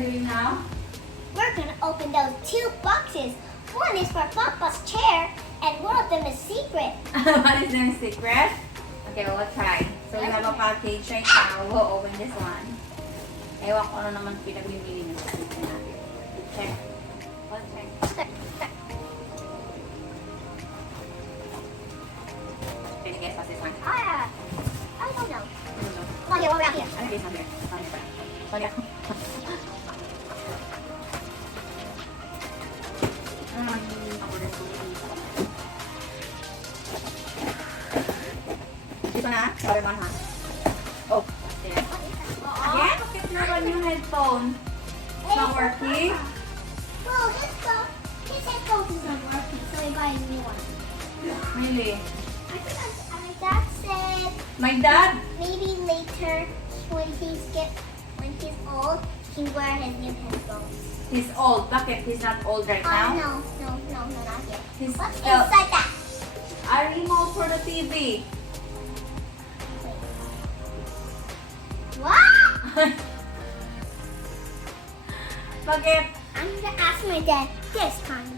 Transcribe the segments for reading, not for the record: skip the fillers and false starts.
doing now? We're gonna open those two boxes. One is for Papa's chair, and one of them is secret. What is their secret? Okay, we'll try. So we have a package right now. We'll open this one. Ewan ko ano naman pinagbibili ng secret natin. Check. Let's check. Can you guess what's this one? I don't know. I don't know. Come on, here, one around here. I think it's not there. It's not there. Sorry. This one, ha? The other one, ha? Oh, there. Again? Bakit naman yung headphone? It's not working? Well, his headphones is not working, so we buy a new one. Really? I think my dad said My dad? maybe later when he's old, he can wear his new headphones. He's old. Bakit? He's not old right now? No, not yet. He's What's still... inside that? A remote for the TV. What? Bakit? I'm gonna ask my dad this time.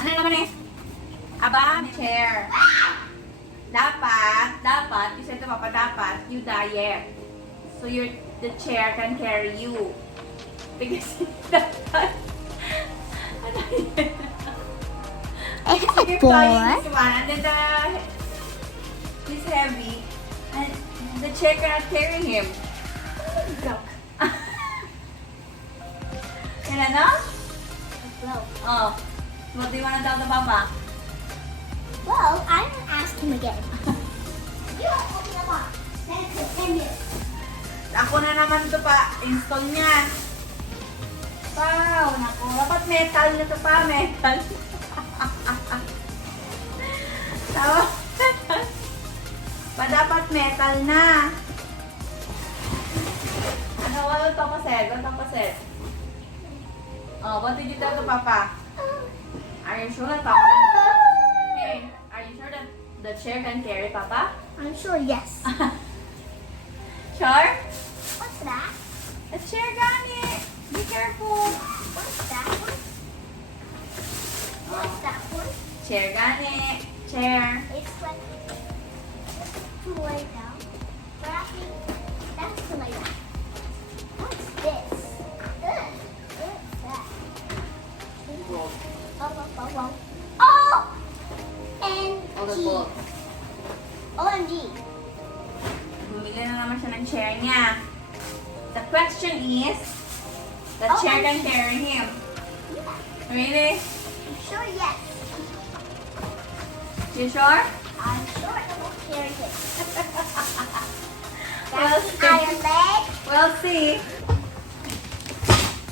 Ano naman eh? Aba, chair. Dapat, you said to Papa, dapat, you diet. So the chair can carry you. Because dapat, you're flying this one, and then he's heavy, and the chair cannot carry him. Yan ano? Oh. What do you want to tell the Papa? Well, I'm gonna ask him again. You open the box. That's it. 10 minutes. Ako na naman ito pa. Install niya. Wow, naku. Dapat metal na ito pa. Metal. Tawa. Dapat metal na. Ano, what Papa said? What Papa said? Oh, what did you tell the Papa? Are you sure that Papa Hey, are you sure that the chair can carry Papa? I'm sure yes. Sure? What's that? The chair got it. Be careful. What's that one? What's that one? Chair got it. Chair. It's like to lay down. But I think that's to lay down. What's this? Ugh. What's that? Oh! And All the balls. OMG. Bumili na naman siya ng chair niya. The question is, the Oh, chair can okay. carry him. Yeah. Really? I'm sure yes. You sure? I'm sure it will carry it. We'll That's see. the iron leg. We'll see.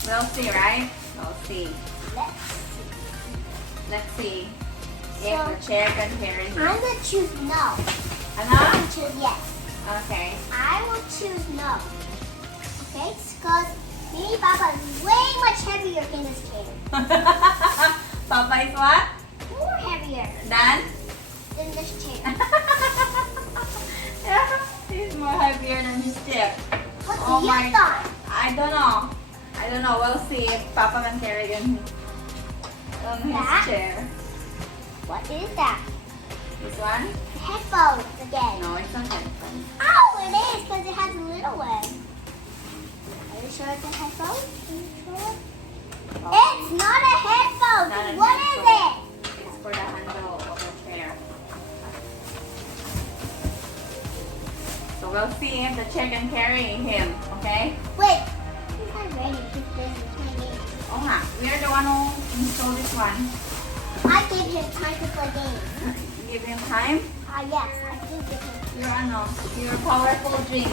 We'll see, right? We'll see. Let's see. Let's see if So- the chair can carry him. I'm gonna choose no. I'm Ano? gonna choose yes. Okay. I will choose no. Okay? Because me and Papa is way much heavier in this chair. Papa is what? More heavier Dan? than this chair. Yeah, he's more heavier than his chair. What do Oh you my- thought? I don't know. I don't know. We'll see if Papa can carry him on his That? chair. What is that? This one? Headphones again. No, it's not headphone. Oh, it is because it has a little one. Are you sure it's a headphone? Are you sure? It's not a headphone. Not a What is headphone. it? It's for the handle of the chair. So we'll see if the chair can carry him, okay? Wait. He's not ready. He's busy playing. Oh nga, we are the one who installed this one. I gave him time to play games. Give him time. Yes, I do give him. Your powerful drink.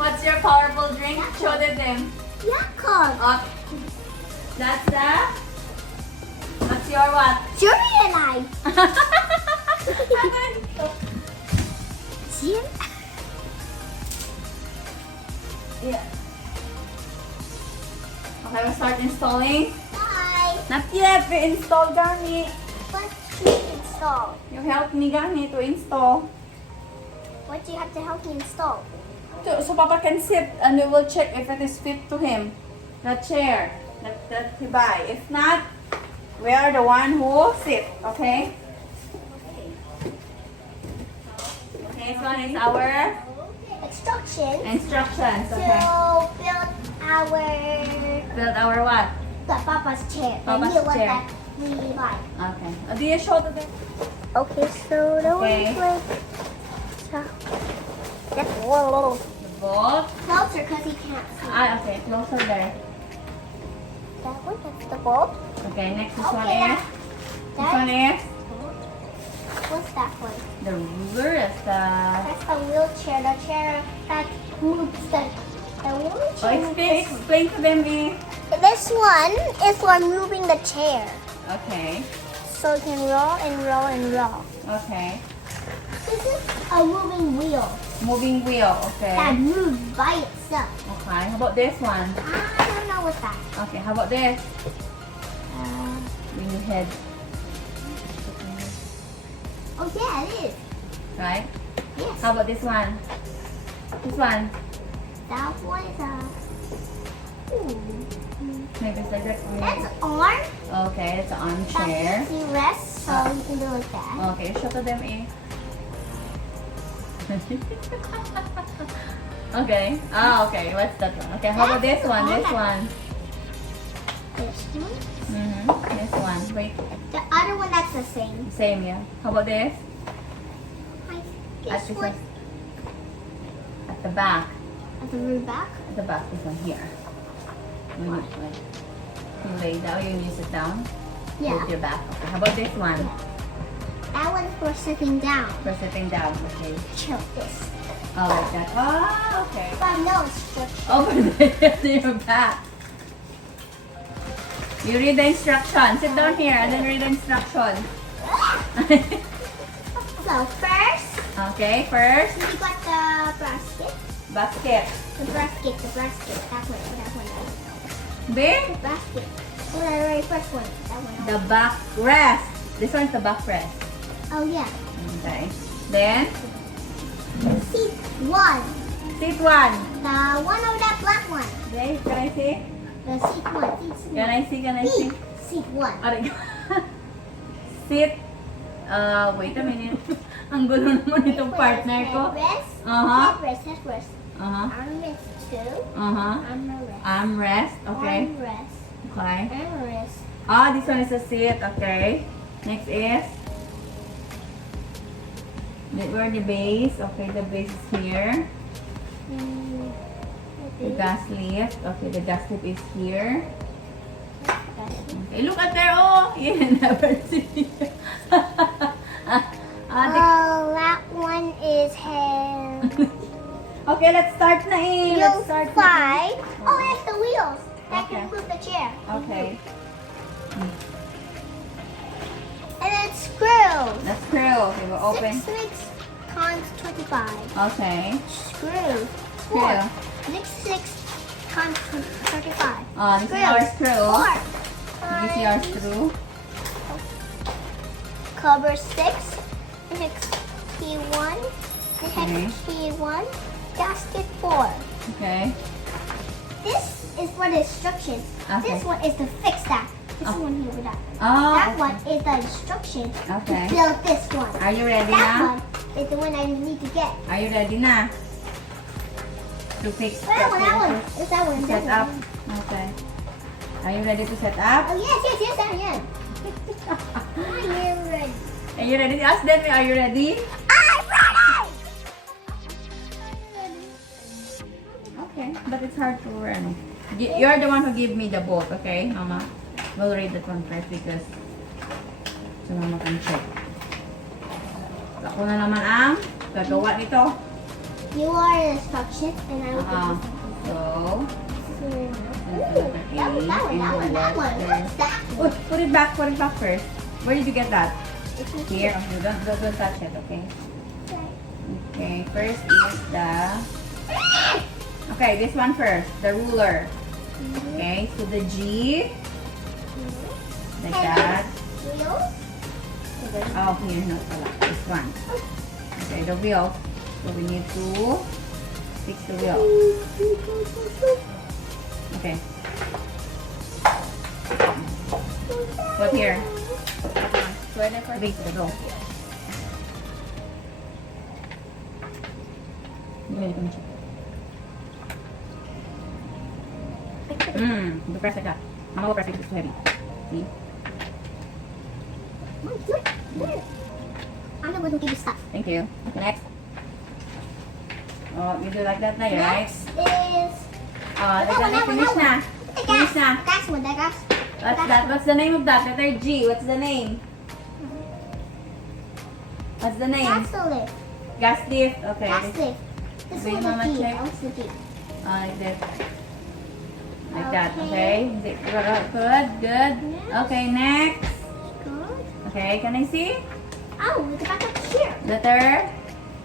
What's your powerful drink? Show them. Yakult. Oh, that's the. What's your what? Jury and I. Jim? Yeah. Okay, we'll start installing. Bye. Not yet. We install Gani. Let's choose install. You help me Gani to install. What do you have to help me install? So Papa can sit and we will check if it is fit to him. The chair that he buy. If not, we are the one who sit. Okay? Okay, this one is our instructions. Okay. To Build our what? Papa's chair. Papa's the new one chair. that we buy. Okay. Do you show to them? Okay, so the Okay. that's whoa. The bolt. Closer because he can't see. Okay, closer there. That one, that's the bolt. Okay, next this Okay, one is. This one is What's that one? the ruler. Is the. That's the wheelchair. The chair that moves the wheelchair. Explain to them, me. This one is for moving the chair. Okay. So you can roll and roll and roll. Okay. This is a moving wheel Moving wheel. that Okay. moves by itself. Okay. How about this one? I don't know what that. Okay. How about this? Bring your head. Oh yeah, it is. Right. Yes. How about this one? This one. That one is a. Maybe it's like that. That's arm. Okay, it's an That armchair. makes you rest, so you can do it like that. Okay, show to them, eh. Okay. Okay. What's that one? Okay, how about this one? This one. This one. This one. Wait. The other one that's the same. Same, yeah. How about this? This this one. At the back. At the very back. At the back. This one here. When you, like, you lay down, you sit down. Yeah. With your back. Okay. How about this one? That one's for sitting down. For sitting down. Okay. Chill this. Oh, like that. Oh, okay. But no instruction. Over there to your back. You read the instructions. Sit down here and then read the instructions. So first, Okay, first, we got the basket. basket. The basket. That one. Big, The basket. Oh, the very first one. That one. the backrest. This one's the backrest. Oh yeah. Okay. Then, Seat one. seat one. The one over that black one. Okay, can I see? The seat one. Can I see? Can I see? Seat one. Aray. Seat. Wait a minute. Ang gulo naman itong partner ko. Headrest. Uh-huh. Headrest. Armrest two. Armrest. Armrest. Okay. Armrest. Okay. Armrest. This one is a seat. Okay. Next is where the base. Okay, the base is here. The gas lift. Okay, the gas lift is here. Okay, look at there. Oh, you never see. Oh, that one is hand. Okay, let's start na eh. Let's Wheel start na. five. Oh, that's the wheels. That Okay. can move the chair. Okay. And then screws. The screw. Okay, we'll open. 6 makes times 25. Okay. Screw. Screw. 6 times 35. This is our screw. 4. This is our screw. Cover 6. Next P1. Okay. Next P1. Gasket 4. Okay. This is for the instructions. Okay. This one is to fix that. This Oh. one here with that. Oh, That okay. one is the instructions Okay. to build this one. Are you ready That na? one is the one I need to get. Are you ready na? To fix That one. It's that one. Set that up. one. Okay. Are you ready to set up? Oh yes, I am. I am ready. Are you ready? Ask them, are you ready? I'm ready. Okay, but it's hard to run. You're the one who gave me the boat, okay, Mama? We'll read that one first because so Mama can check. Ako na naman ang gagawa nito. You are the instructions and I will So, that one. What's that? oh, put it back first. Where did you get that? Here. Okay, don't touch it, okay? Okay, first is the... Okay, this one first. The ruler. Okay, so the G. Like that. Wheels. Oh, here, no, pala. This one. Okay, the wheel. So we need to Fix the wheel. Okay. Put here. Wait, go. You press like that. Mama will press it, it's too heavy. See? I'm the one who gives you stuff. Thank you. Next. Oh, you do like that na, right? Next is... Finish na. Finish na. Gas one, the gas. What's that? What's the name of that? Letter G. What's the name? What's the name? Gas lift. Gas lift. Okay. Gas lift. This Will one's Mama a key. check? That one's the key. Like this. Like that. Okay. Okay. Is it good? Good. Okay. Next. Good. Okay. Can I see? Oh, we got that here. Letter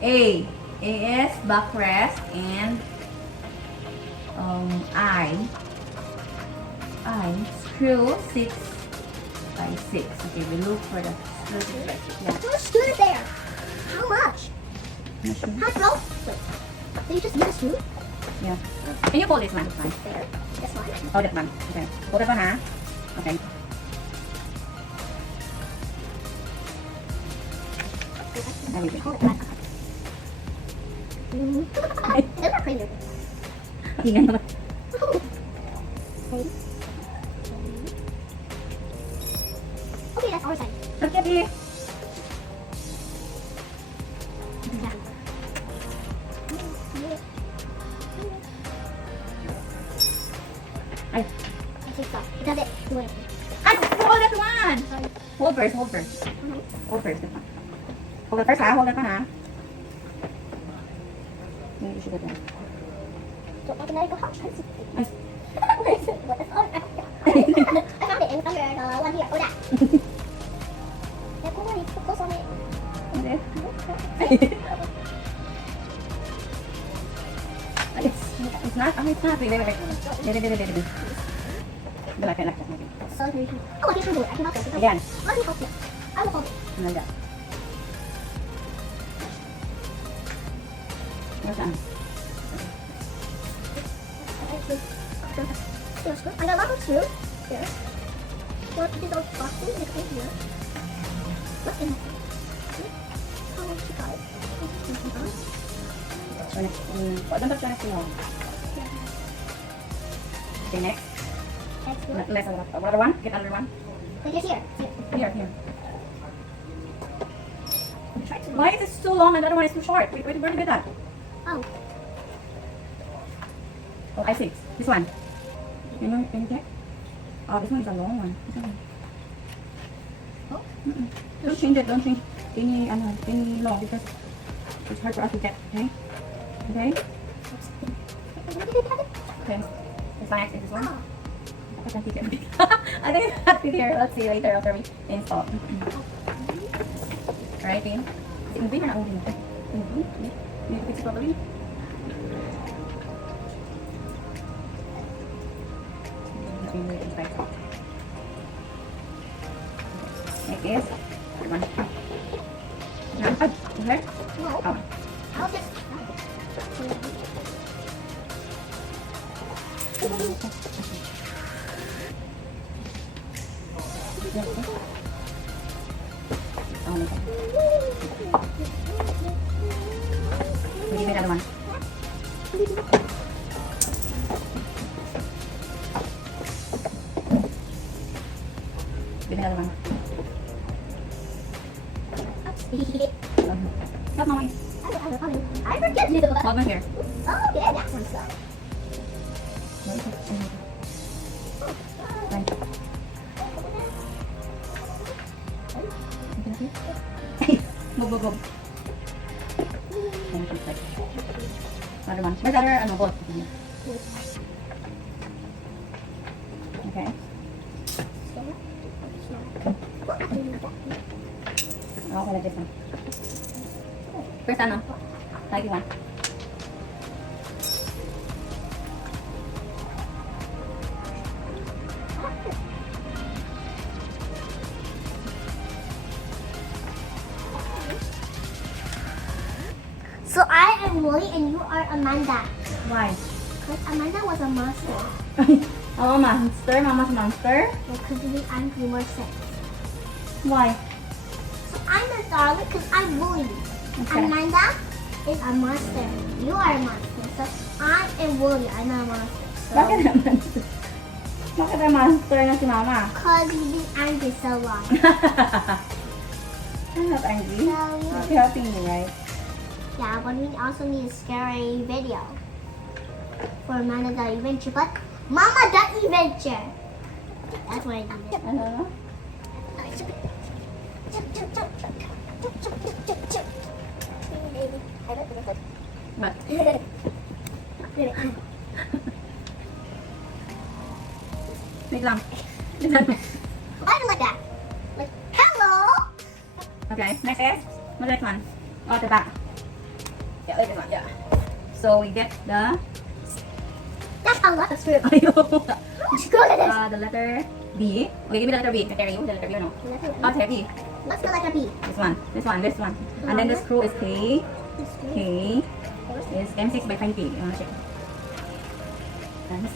A. A is backrest and I screw 6 by 6. Okay, we look for the screw 6 by 6. Yeah. How much screw is there? How much? How close? Wait. Did you just use a screw? Yeah. Can you pull this one? Fine. There. This one. Oh, that one. Okay. Pull that one, huh? Okay. There we go. Hold it back. They're not crazy. Tingnan naman. Okay, that's our side. Look at it. Ay. It does it. Do it. Ay, hold that one. Sorry. Hold first, hold first. Hold first. That one. Hold it first, ha? Hold that one, ha? Maybe you should get one. So, I can go hot. Ay. Where is it? What is on? I found it in under the one here. Oh, that. Yeah, go on. It goes on it. Hindi. It's not. Oh, it's not. Wait. Wait. Go like that. Okay. So, oh, I can do it. I can help it. Again. Let me help you. I will hold it. Like that. Where's that? I got a lot of screws. Here. What is those boxes? Like right here. What's in it? How much you got it? Don't touch the wall. Okay, next. That's good. Less another one. Get another one. But just here. Here. Try to. Why is this so long and the other one is too short? Wait, where did you get that? Oh. Oh, I see. This one. Can you check? Oh, this one is a long one. This one. Oh. Don't change it. Don't change any long because it's hard for us to get. Okay. Okay. Okay. This one next is this one. Oh. I can't take it. I think it's not here. Let's see later after we install. Alright, Pin. It's in or not in? You need to fix it properly. Next is third one. Okay. No. Oh. I'll just. Oh, okay. So give me another one. Give me another one. Stop, Mama. I forget you. Hold on here. Oh, yeah, that one's slow. Fine. Go. Another one. Where's the other both? Okay. Okay, like this one. First ano? Like one. So I am Willie and you are Amanda. Why? Because Amanda was a monster. Oh, monster. Mama's monster. Because you think I'm more sex. Why? So I'm a darling because I'm Willie. Okay. Amanda is a monster. You are a monster. So I am Willie. I'm not a monster. So Bakit naman? Bakit ang monster na si Mama? because you think angry so long. I'm not angry. So, You're helping me, right? yeah, but we also need a scary video for Amanda the Adventure. But Mama the Adventure. That's what I needed. Ano? What? Wait lang. I don't like that. Like, hello. Okay, next is? What's the next one? Oh, the back. Yeah, this one, yeah. So we get the... That's a lot of fruit. Screw this. the letter B. Okay, give me the letter B. The letter B or no? Oh, letter B. What's the letter B? This one. And then the screw is K. K is M6 by 20. You wanna check? M6.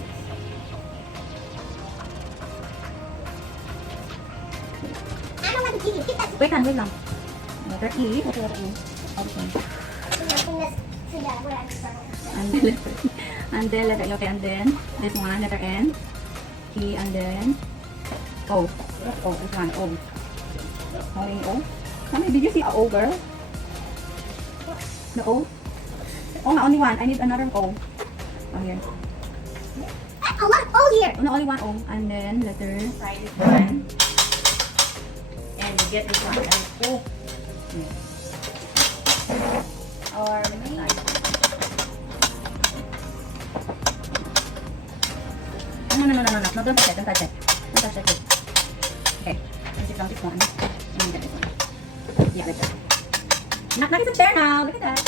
I don't like the G. Keep that. Wait lang. Letter E. What's the letter E? Oh, this one. And then letter E. Okay, and then this one, letter N. T, and then O. What's O? This one, O. How many O? Mommy, did you see a O, girl? The O? Oh, only one. I need another O. Oh, here. A lot of O here. Oh, no, only one O. And then letter. Try this one. And we get this one. O. Or maybe. No. Don't touch it. Don't touch it. Okay. Let's just this one. And then get this one. Yeah, like that. Knock is a chair now. Look at that.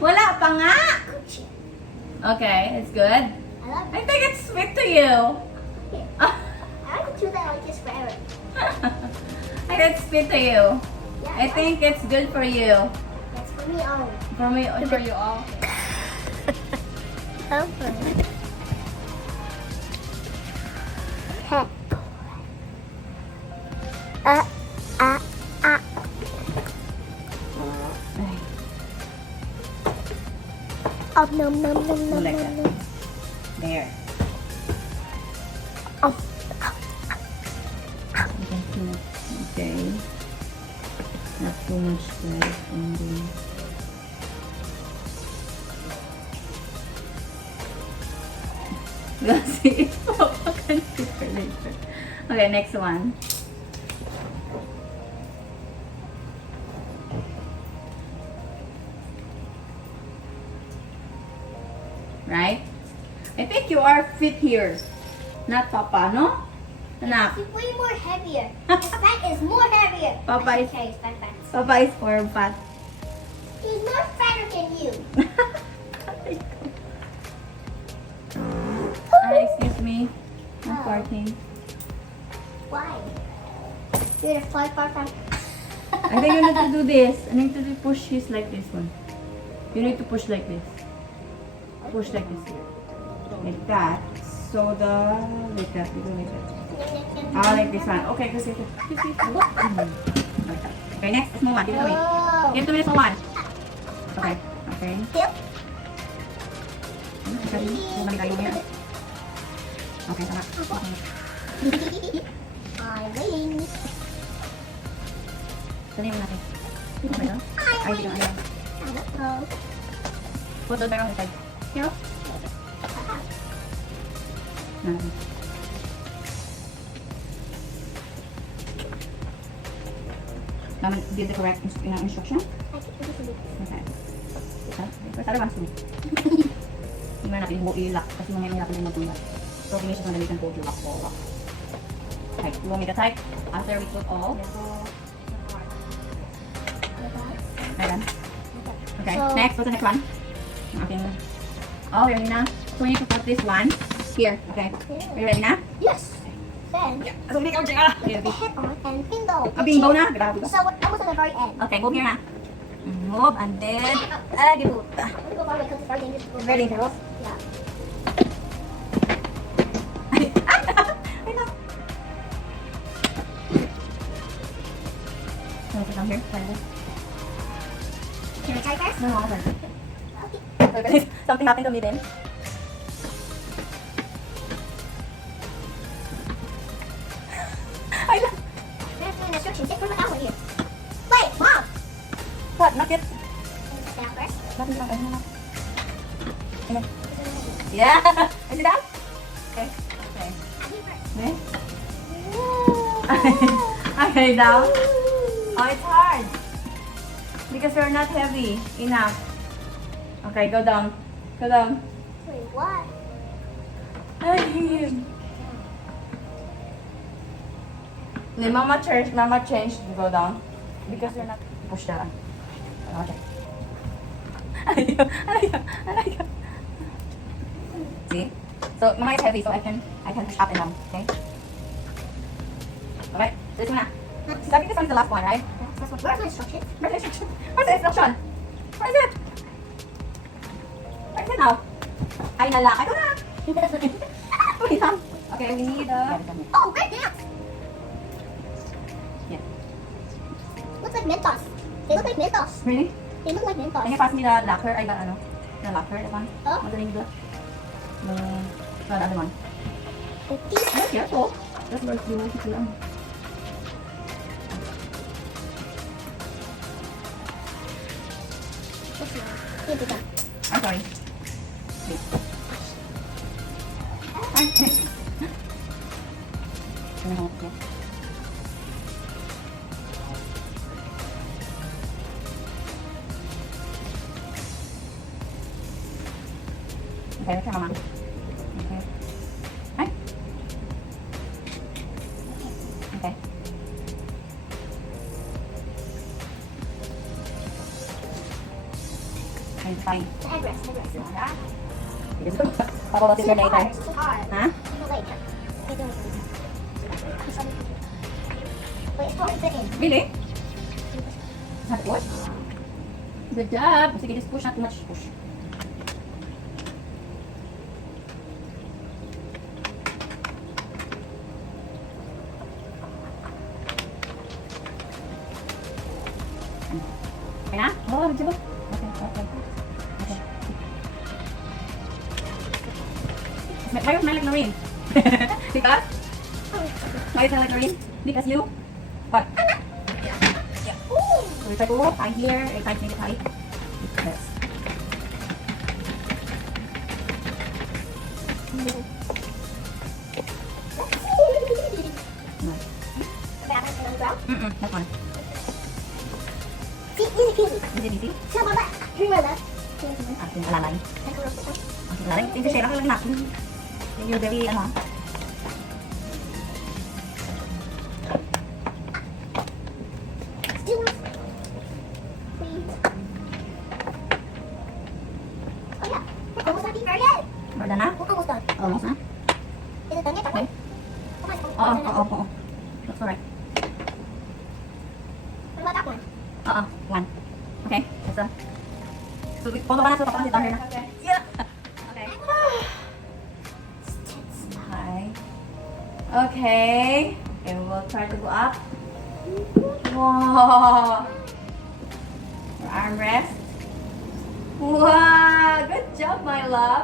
Wala pa nga. Okay, it's good. I think it's sweet to you. I like to do that like this forever. I think it's sweet to you. I think it's good for you. That's for me only. For me, for you all. Okay. Oh, no. Like that. There. Oh. Okay. Not too much guys. And then we'll see if Papa can see her later. Okay, next one. Right? I think you are fit here. Not Papa, no? Anak. He's way more heavier. His fat is more heavier. Papa I is- should carry his backpack. Papa is for fat. He's more fatter than you. Excuse me. I'm Oh. parking. Why? You're the fly part. I think you need to do this. I need to push his like this one. You need to push like this. Push like this here. Like that. So like that. You go like that. Like this one. Okay, because like that. Okay, next small one. Give it to me. Oh. Give it to me, small one. Okay. Okay. Yep. Okay, tama. Okay. I'm waiting. Saan yung natin? Okay lang? Ay, hindi lang. I don't know. Put those back on the side. Here. Natin. Naman, did the correct instruction? Okay. First, other ones too. Hindi mo natin i-lock kasi mamaya mahirapan yung magtulak. So, finish it on the weekend code, you lock. Okay, you want me to type? After we put all. Ayan. Okay, So- next, what's the next one? Okay. Oh, ready na? So, we need to put this one here. Okay. Are you ready na? Yes. Then, So, we make our put the head on and bingo. Ah, bingo na? Grabe ka. So, almost at the very end. Okay, go here na. remove and then give it. I'm gonna go far away because it's very dangerous. It's very dangerous. Yeah. I know. Can I put down here? Can I try first? No, I'll turn. Okay. Something happened to me then. I know. There's an instruction. Take from the hour here. Wait, Mom! What? Not yet. Down first. Not yet. Ayan. Yeah. Is it down? Okay. Okay. Okay. Okay, down. Oh, it's hard. Because you're not heavy enough. Okay, go down. Go down. Wait, what? Then Mama changed to go down. Because you're not push down. Okay. Alayo. See? So Mama is heavy, so I can push up and down. Okay? Okay, this one na. So I think this one is the last one, right? Where's my instruction? Where's the instruction? Where's the instruction? Where is it? Where is it now? Ay, nala. Ito na. Wait lang. Okay, we need Oh, red pants! Yeah. Looks like Mentos. They look like Mentos. Really? They look like Mentos. Can you pass me the locker? Ay, the ano? The locker, that one? Oh? What's the name of that? The other one. These Be careful. That's where you keep it on. Here we go. I'm sorry. Wait. Ano, okay. Okay, wait, Mama. Okay. Hi. Okay. I'm fine. The headrest. Talk about this later. It's too hard. Huh? No, wait. Okay, don't worry. Wait, it's probably fitting. Really? Have it push? Good job. Sige, just push, not too much push. Okay na? Oo, medyo ba? Okay, okay. Okay. Why smell like Noreen? Because? Why you smell like Noreen? Because you? What? Yeah. So we try to tie here, and tie finger tight. Yes. That one. See, easy peasy. Easy, easy. Siya ba ba? Remember? Ah, yung alalay. Okay, alalay. Hindi siya lang na. You're very, ano, Still wants. Please. Oh yeah. We're almost done eating yet. more than na? We're almost done. Almost na? Is it done yet? Okay. Oo. That's alright. What about that one? Oo, one. Okay, that's all. So, photo ka na sa kapatid here na. Okay. Yeah. Okay. Hi. Okay. Okay, we'll try to go up. Wow. Your armrest. Wow, good job, my love.